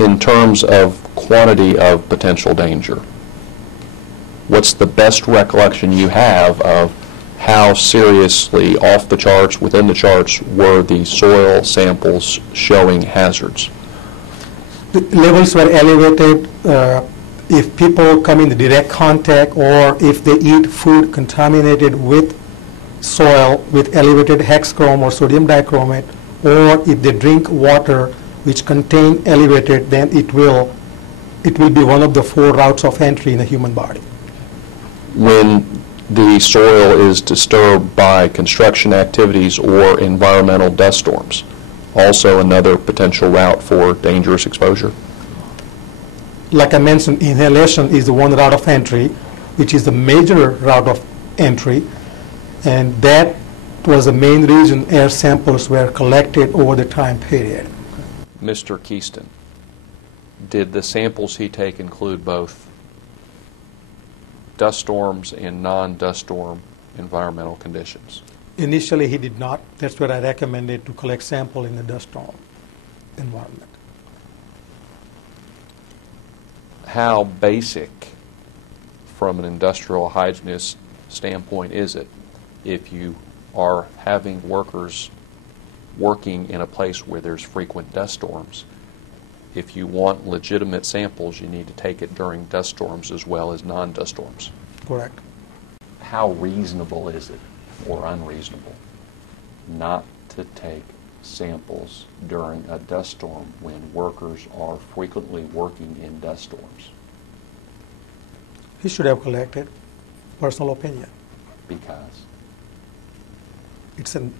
in terms of quantity of potential danger, what's the best recollection you have of how seriously off the charts, within the charts, were the soil samples showing hazards? The levels were elevated if people come in direct contact or if they eat food contaminated with soil with elevated hexchrome or sodium dichromate, or if they drink water which contain elevated, then it will be one of the 4 routes of entry in a human body. When the soil is disturbed by construction activities or environmental dust storms, also another potential route for dangerous exposure? Like I mentioned, inhalation is the one route of entry, which is the major route of entry, and that was the main reason air samples were collected over the time period. Mr. Keaston, did the samples he take include both dust storms and non-dust storm environmental conditions? Initially, he did not. That's where I recommended to collect sample in the dust storm environment. How basic, from an industrial hygienist standpoint, is it if you are having workers working in a place where there's frequent dust storms? If you want legitimate samples, you need to take it during dust storms as well as non-dust storms. Correct. How reasonable is it, or unreasonable, not to take samples during a dust storm when workers are frequently working in dust storms? He should have collected. Personal opinion. Because? It's an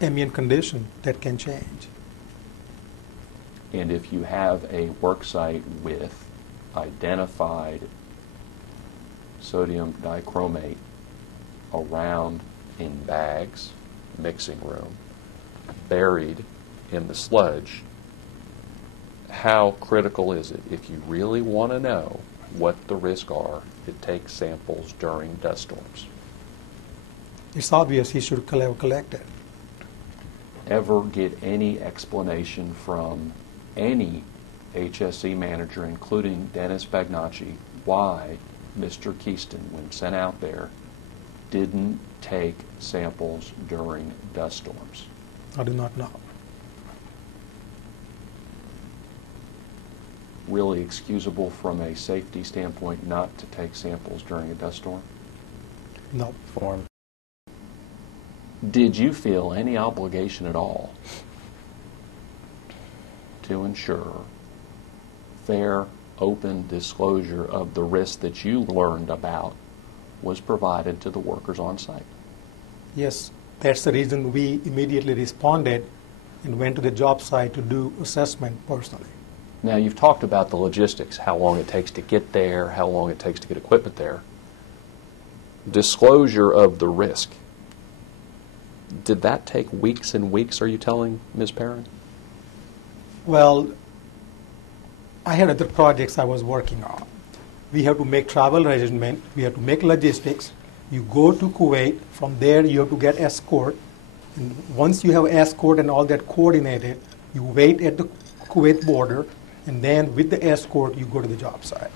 ambient condition that can change. And if you have a work site with identified sodium dichromate around in bags, mixing room, buried in the sludge, how critical is it, if you really want to know what the risks are, to take samples during dust storms? It's obvious he should have collected. Ever get any explanation from any HSE manager, including Dennis Bagnacci, why Mr. Keaston, when sent out there, didn't take samples during dust storms? I do not know. Really excusable from a safety standpoint not to take samples during a dust storm? No. Form. Did you feel any obligation at all to ensure fair, open disclosure of the risk that you learned about was provided to the workers on site? Yes, that's the reason we immediately responded and went to the job site to do assessment personally. Now, you've talked about the logistics, how long it takes to get there, how long it takes to get equipment there. Disclosure of the risk. Did that take weeks and weeks, are you telling Ms. Perrin? Well, I had other projects I was working on. We have to make travel arrangement, we have to make logistics. You go to Kuwait, from there you have to get escort. And once you have escort and all that coordinated, you wait at the Kuwait border, and then with the escort you go to the job site.